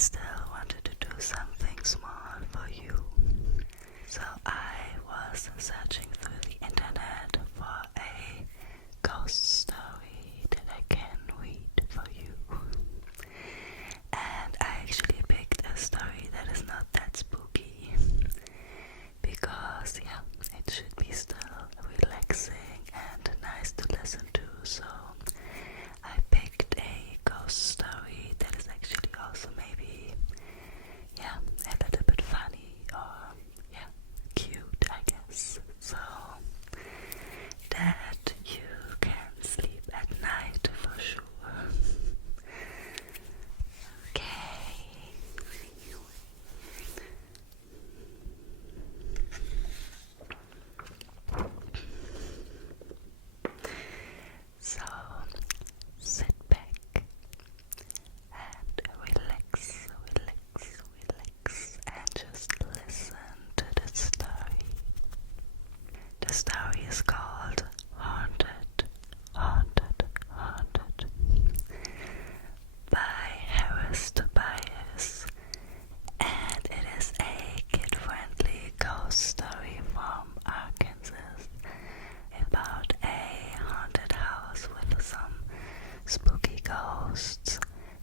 still wanted to do something small for you. So I was searching through the internet for a ghost story that I can read for you. And I actually picked a story that is not that spooky because, it should be still relaxing and nice to listen to. So I picked a ghost story that is actually also maybe, a little bit funny or, cute, I guess. So that you can sleep at night for sure. Okay. So sit back and relax, and just listen to the story. The story is called Haunted, by Tobias, and it is a kid-friendly ghost story from Arkansas about a haunted house with some spooky ghosts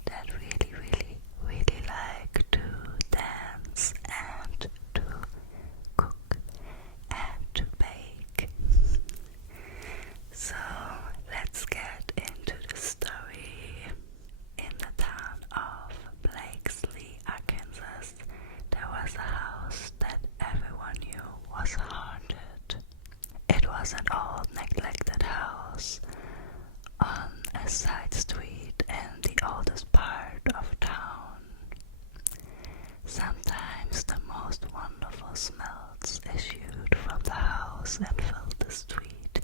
that really like to dance and to cook and to bake. So let's get into the story. In the town of Blakesley, Arkansas, there was a house that everyone knew was haunted. It was an old neglected house on a side street in the oldest part of town. Sometimes the most wonderful smells issued from the house and filled the street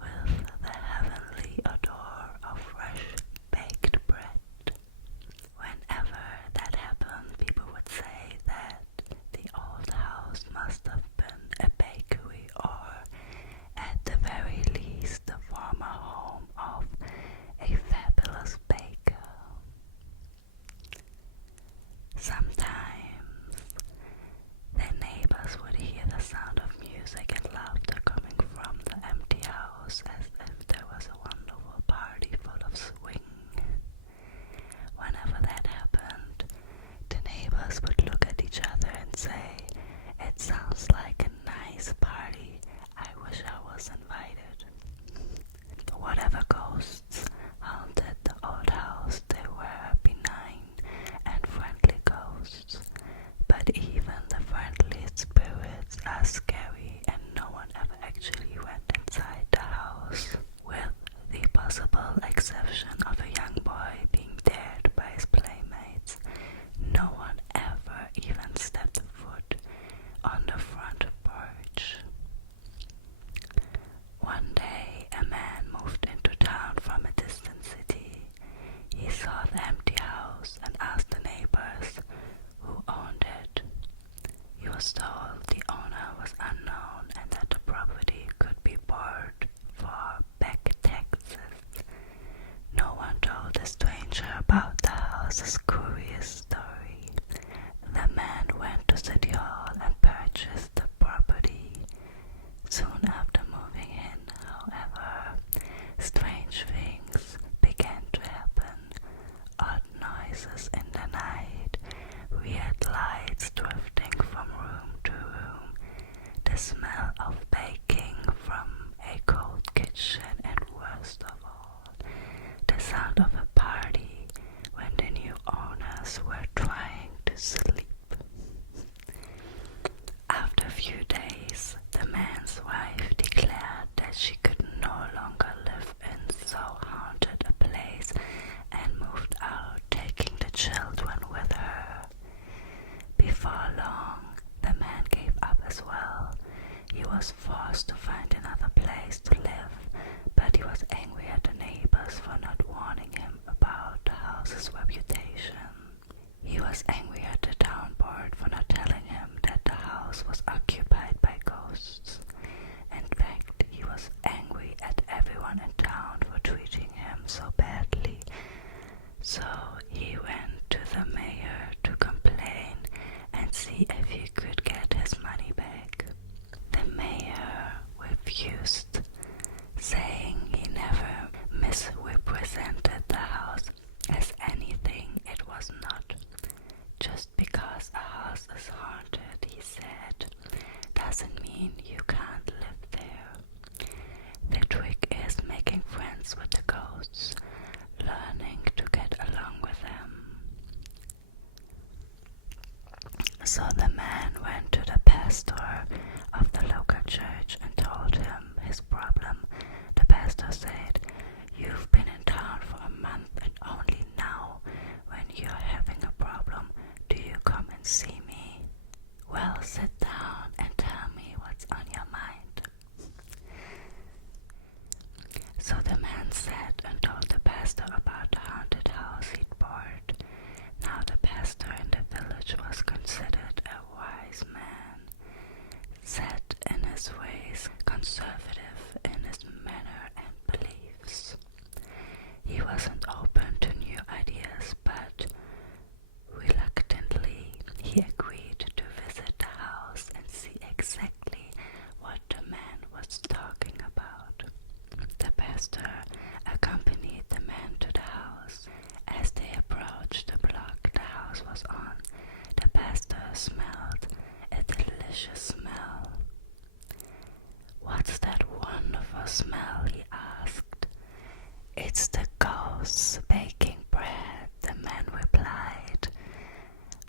with the heavenly odor of fresh baked bread. Whenever that happened, people would say that the old house must have been a bakery, or at the very least the former home of a fabulous baker. Sometimes their neighbors would hear the sound of music and laughter coming from the empty house, as if there was a wonderful party full of swing. Whenever that happened, the neighbors would look at each other and say, "It sounds like a nice party. I wish I was invited." Whatever ghosts haunted the old house, they were benign and friendly ghosts. But even the friendliest spirits are scary, and no one ever actually went inside the house, with the possible exception of a young boy being dared by his playmates. No one ever even stepped foot on the front porch. One day, a man moved into town from a distant city. He saw the empty house and asked the neighbors who owned it. He was told the owner was unknown and that the property could be bought for back taxes. No one told the stranger about the house's curious story. The man went to City Hall and purchased the property. Soon after moving in, however, strange things began to happen. Odd noises in the night, weird lights drifting from room to room, the smell of baking from a cold kitchen, and worst of all, the sound of a party when the new owners were trying to sleep. After a few days, the man's wife declared that she could no longer live in so haunted a place and moved out, taking the children with her. Before long, the man gave up as well. He was forced to find another place to live, but he was angry at the neighbors for not warning him about the house's reputation. He was angry at the town board for not telling him that the house was occupied by ghosts. In fact, he was angry at everyone in town for treating him so badly. So he went to the mayor So the man went to the pastor of the local church and told him his problem. The pastor said, "You've been in town for a month and only now, when you're having a problem, do you come and see me? Well, sit down and tell me what's on your mind." So the man sat and told the pastor about the haunted house he'd bought. Now the pastor in the village was considered a wise man, set in his ways, conservative in his manner and beliefs. He wasn't open to new ideas, but reluctantly he agreed to visit the house and see exactly what the man was talking about. The pastor accompanied the man to the house. As they approached the block the house was on, the pastor smelled a delicious smell. "What's that wonderful smell?" he asked. "It's the ghosts baking bread," the man replied.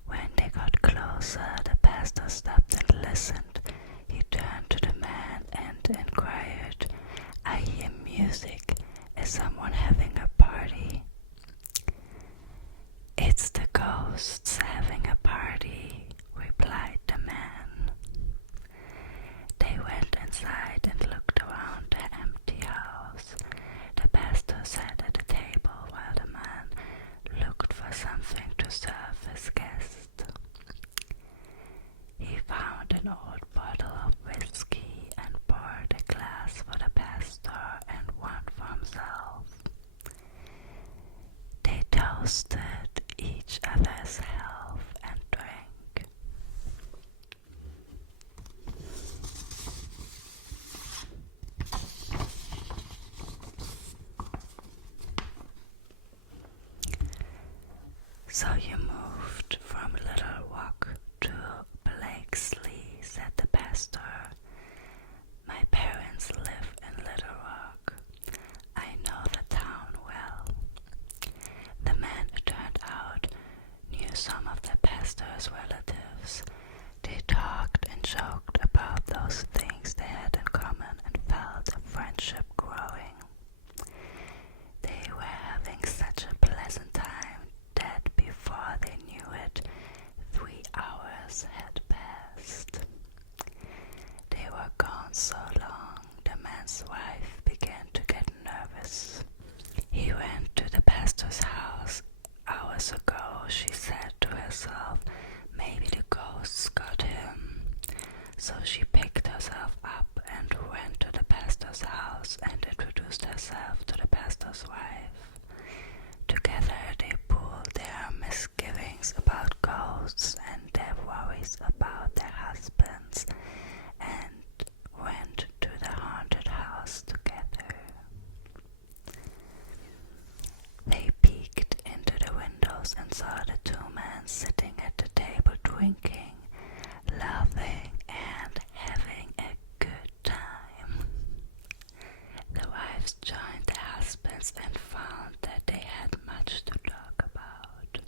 When they got closer, the pastor stopped and listened. He turned to the man and inquired, "I hear music. Is someone having a party?" "It's the ghosts having a party," replied the man. They went inside and looked around the empty house. The pastor sat at the table while the man looked for something to serve his guest. He found an old bottle of whiskey and poured a glass for the pastor and one for himself. They toasted each other's health and drank. "So you moved from Little Rock to Blakesley," said the pastor. "My parents live in Little Rock. I know the town well." The man, it turned out, knew some of the pastor's relatives. They talked and joked about those things they had in common and felt a friendship growing. They were having such a pleasant time that before they knew it, 3 hours had passed. They were gone so long, the man's wife began to get nervous. "He went to the pastor's house hours ago," she said to herself. "Maybe the ghosts got him." So she picked herself up and went to the pastor's house and introduced herself to the pastor's wife. Together they pooled their misgivings about ghosts and their worries about their husbands and went to the haunted house together. They peeked into the windows and saw the 2 men sitting at the table drinking, laughing, and having a good time. The wives joined their husbands and found that they had much to talk about.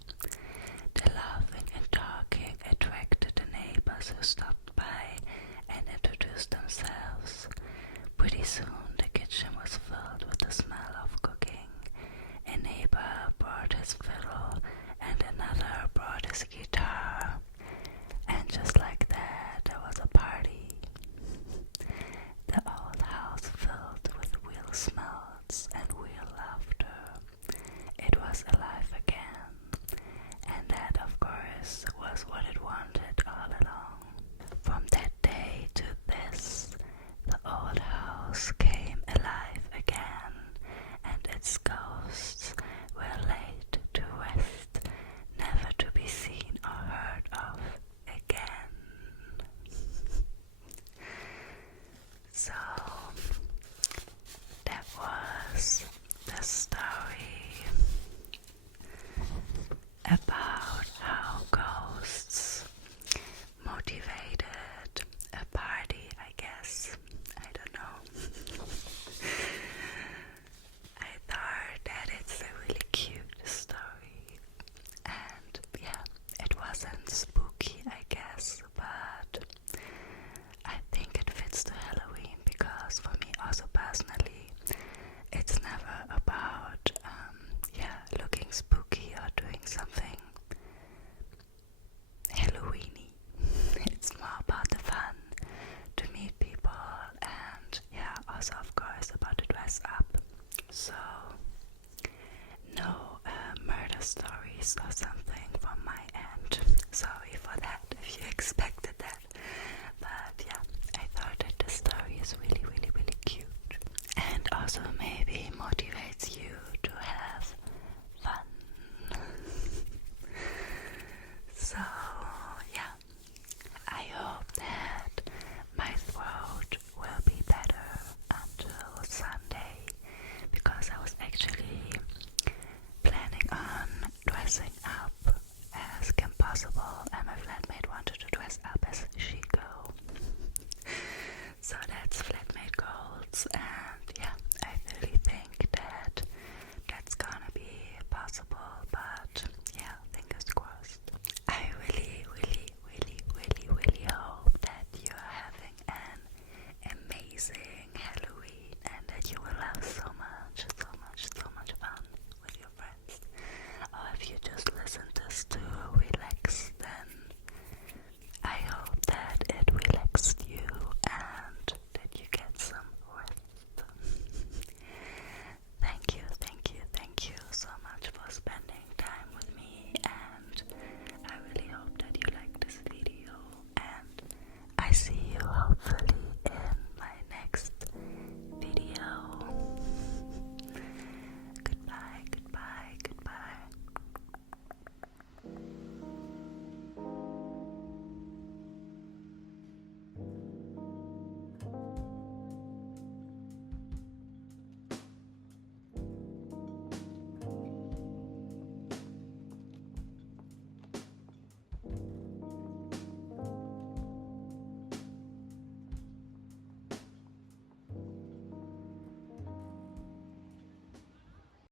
The laughing and talking attracted the neighbors who stopped by and introduced themselves. Pretty soon the kitchen was filled with the smell of cooking. A neighbor brought his fiddle and another brought his guitar. And just like that, there was a party. The old house filled with real smells and real laughter. It was alive again. And that, of course, was what it wanted all along. From that day to this, the old house came alive again. no murder stories or something from my end. Sorry for that if you expected that. But yeah, I thought that the story is really, really, really cute. And also maybe motivates you